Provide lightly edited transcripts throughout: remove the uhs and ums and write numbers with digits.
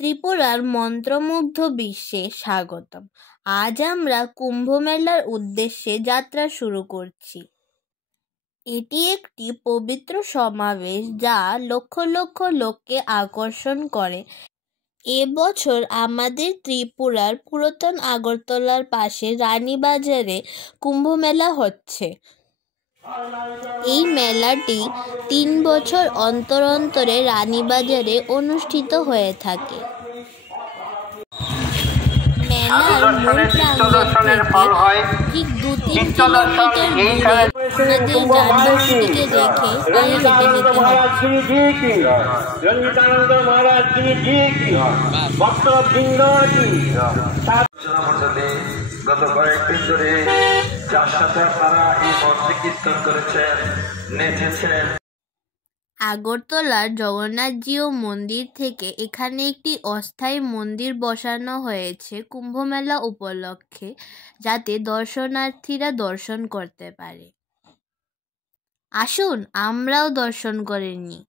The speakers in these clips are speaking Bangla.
ত্রিপুরার মন্ত্রমুগ্ধ বিশ্বে স্বাগতম। আজ আমরা কুম্ভ মেলার উদ্দেশ্যে যাত্রা শুরু করছি। এটি একটি পবিত্র সমাবেশ যা লক্ষ লক্ষ লোককে আকর্ষণ করে। এবছর আমাদের ত্রিপুরার পুরাতন আগরতলার পাশে রানীবাজারে কুম্ভ মেলা হচ্ছে। এই মেলাটি ৩ বছর অন্তর অন্তরে রানীবাজারে অনুষ্ঠিত হয়ে থাকে। মেলার মূল প্রাঙ্গণ থেকে ঠিক ২-৩ কিলোমিটার দূরে আমাদের যানবাহনটিকে রেখে পায়ে হেঁটে যেতে হবে। গত কয়েকদিন ধরে যার সাথে আপনারা এই মঞ্চে কীর্তন করেছেন, নেচেছেন। আগরতলার জগন্নাথজিউ মন্দির থেকে এখানে একটি অস্থায়ী মন্দির বসানো হয়েছে কুম্ভমেলা উপলক্ষে, যাতে দর্শনার্থীরা দর্শন করতে পারে। আসুন আমরাও দর্শন করে নিই।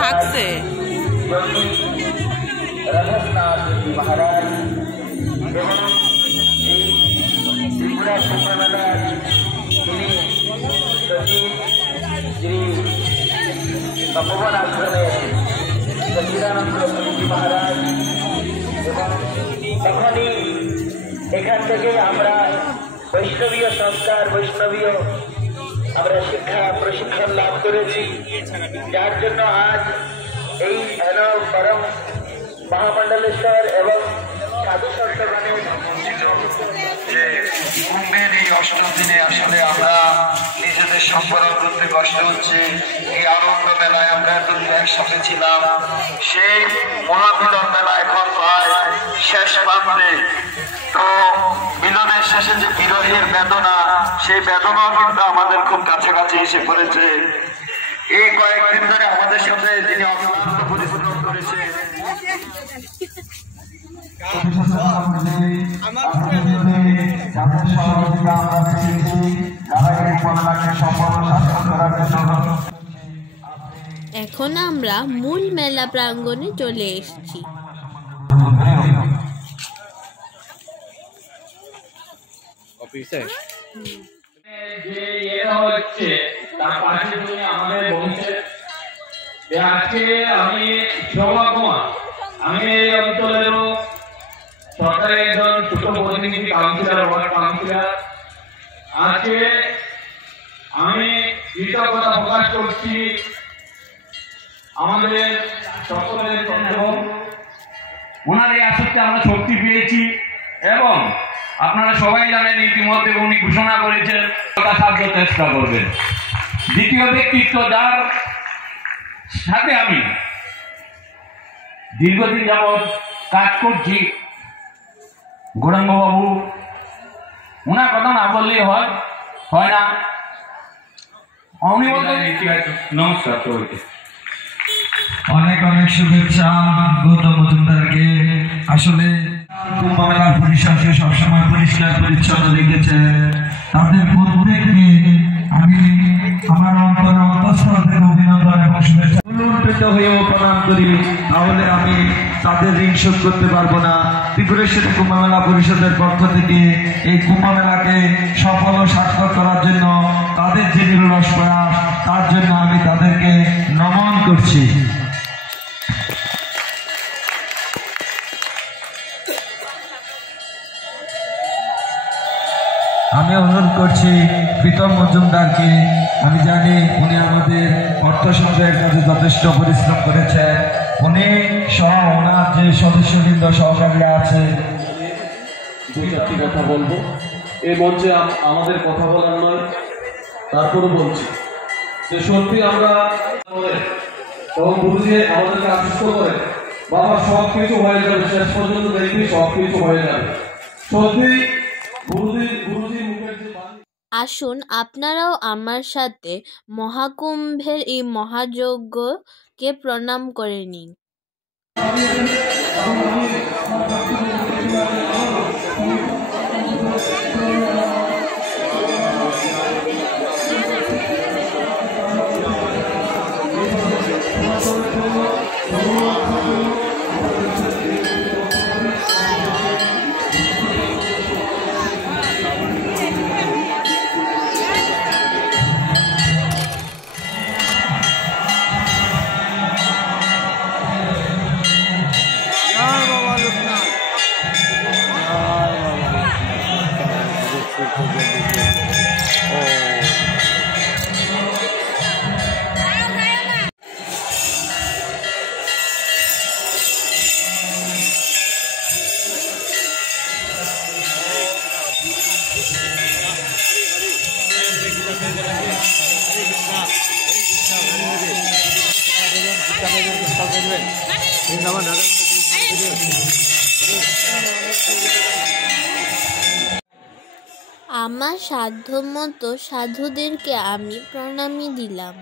থাকছে তপোবন আশ্রমে সচিদানন্দ মহারাজ, এবং তখনই এখান থেকে আমরা বৈষ্ণবীয় সংস্কার, বৈষ্ণবীয় আমরা শিক্ষা প্রশিক্ষণ লাভ করেছি, যার জন্য আজ এই পরম মহামণ্ডলেশ্বর এবং সাধু সন্তগণের যে কুম্ভের এই অষ্টম দিনে আসলে আমরা নিজেদের সম্পর্ক করতে কষ্ট হচ্ছে। এই আনন্দ মেলায় আমরা এতদিন একসাথে ছিলাম, সেই মহামিলন মেলা এখন প্রায় শেষ প্রান্তে। তো মিলনের শেষে যে বিরহের বেদনা, সেই বেদনাও কিন্তু আমাদের খুব কাছাকাছি এসে পড়েছে। এই কয়েকদিন ধরে আমাদের সাথে যিনি অক্লান্ত পরিশ্রম করেছে, এখন আমরা মূল মেলা প্রাঙ্গণে চলে এসেছি। আমি এই অঞ্চলেরও সরকারের একজন ছোট প্রতিনিধি কাউন্সিলর, ওয়ার্ড কাউন্সিলর। আজকে আমি কৃতজ্ঞতা প্রকাশ করছি আমাদের সকলের ওনার এই আসক্তি আমরা শক্তি পেয়েছি, এবং আপনারা সবাই জানেন ইতিমধ্যে উনি ঘোষণা করেছেন সাহায্য চেষ্টা করবেন। দ্বিতীয় ব্যক্তিত্ব যার সাথে আমি দীর্ঘদিন যাবৎ কাজ করছি, গৌরাঙ্গ বাবু, ওনার কথা না বললেই হয় না। উনি বলতেন নমস্কার সবাইকে, অনেক অনেক শুভেচ্ছা গৌতম মজুমদারকে। আসলে কুম্ভ মেলার পরিসরকে সবসময় পরিষ্কার পরিচ্ছন্ন রেখেছে। তাদের প্রত্যেককে আমি আমার অন্তঃস্থল থেকে অভিনন্দন এবং শুভেচ্ছা হয়েও প্রণাম করি। তাহলে আমি তাদের ঋণ শোধ করতে পারবো না। ত্রিপুরেশ্বরী কুম্ভ মেলা পরিষদের পক্ষ থেকে এই কুম্ভ মেলাকে সফল ও সার্থক করার জন্য তাদের যে নিরলস প্রয়াস, তার জন্য আমি তাদেরকে নমন করছি। আমি অনুরোধ করছি প্রীতম মজুমদারকে। আমি জানি উনি আমাদের অর্থ সংগ্রহের কাজে যথেষ্ট পরিশ্রম করেছেন। উনি সহ ওনার যে সদস্যবৃন্দ সহকারীরা আছে, দুই চারটি কথা বলবো। এই মঞ্চে আমাদের কথা বলার নয়, তারপরে বলছি যে সত্যি আমরা এবং গুরুজি আমাদেরকে আশ্বস্ত করে বাবা সবকিছু হয়ে যাবে, শেষ পর্যন্ত দেখবি সবকিছু হয়ে যাবে। সত্যি গুরুজি মুখের যে বাণী। আসুন আপনারাও আমার সাথে মহাকুম্ভের এই মহাযজ্ঞকে প্রণাম করে নিন। আমার সাধ্যমতো সাধুদেরকে আমি প্রণামী দিলাম।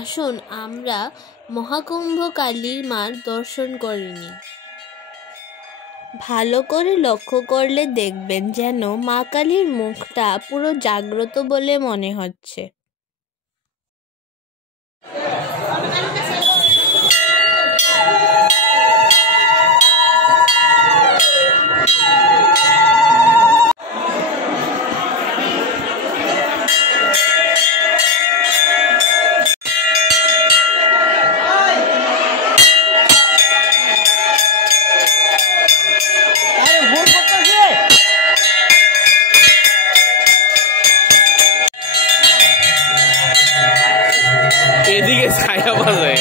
আসুন আমরা মহাকুম্ভ কালীর মার দর্শন করে নিই। ভালো করে লক্ষ্য করলে দেখবেন যেন মা কালীর মুখটা পুরো জাগ্রত বলে মনে হচ্ছে। এদিকে ছায়া বাজে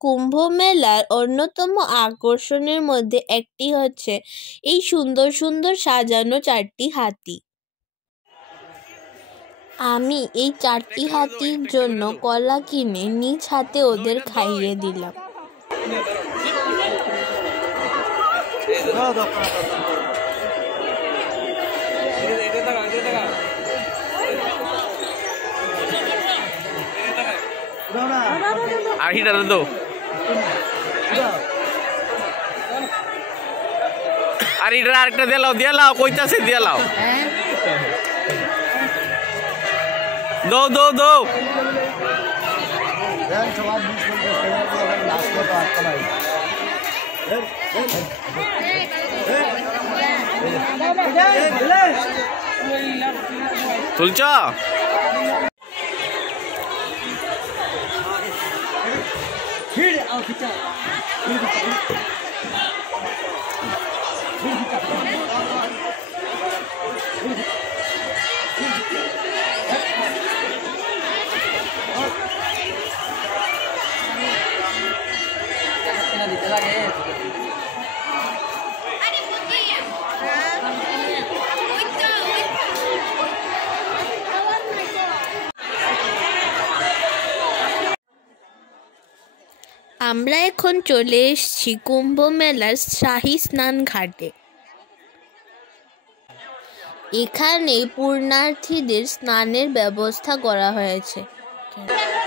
কুম্ভ মেলার অন্যতম আকর্ষণের মধ্যে একটি হচ্ছে এই সুন্দর সুন্দর সাজানো 4টি হাতি। আমি এই 4টি হাতির জন্য কলা কিনে নিজ হাতে ওদের খাইয়ে দিলাম। আর হিটা তো আর এটা আরেকটা দিয়ে লাও কইতাছে দিয়ে লাও দৌ দৌ দৌ তুলছ আমরা এখন চলে এসেছি কুম্ভ মেলার শাহী স্নান ঘাটে। এখানে পূর্ণার্থীদের স্নানের ব্যবস্থা করা হয়েছে। দেখেন।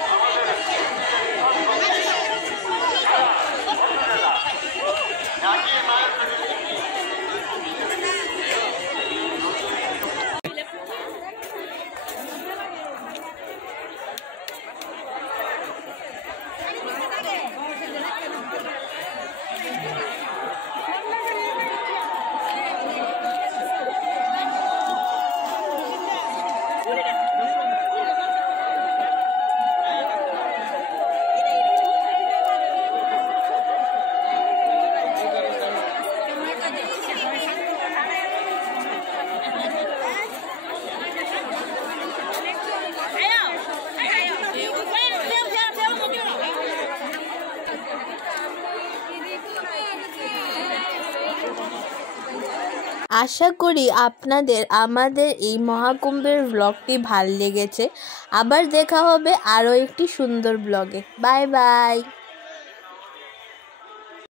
আশা করি আপনাদের আমাদের এই মহাকুম্ভের ব্লগটি ভালো লেগেছে। আবার দেখা হবে আরও একটি সুন্দর ব্লগে। Bye bye.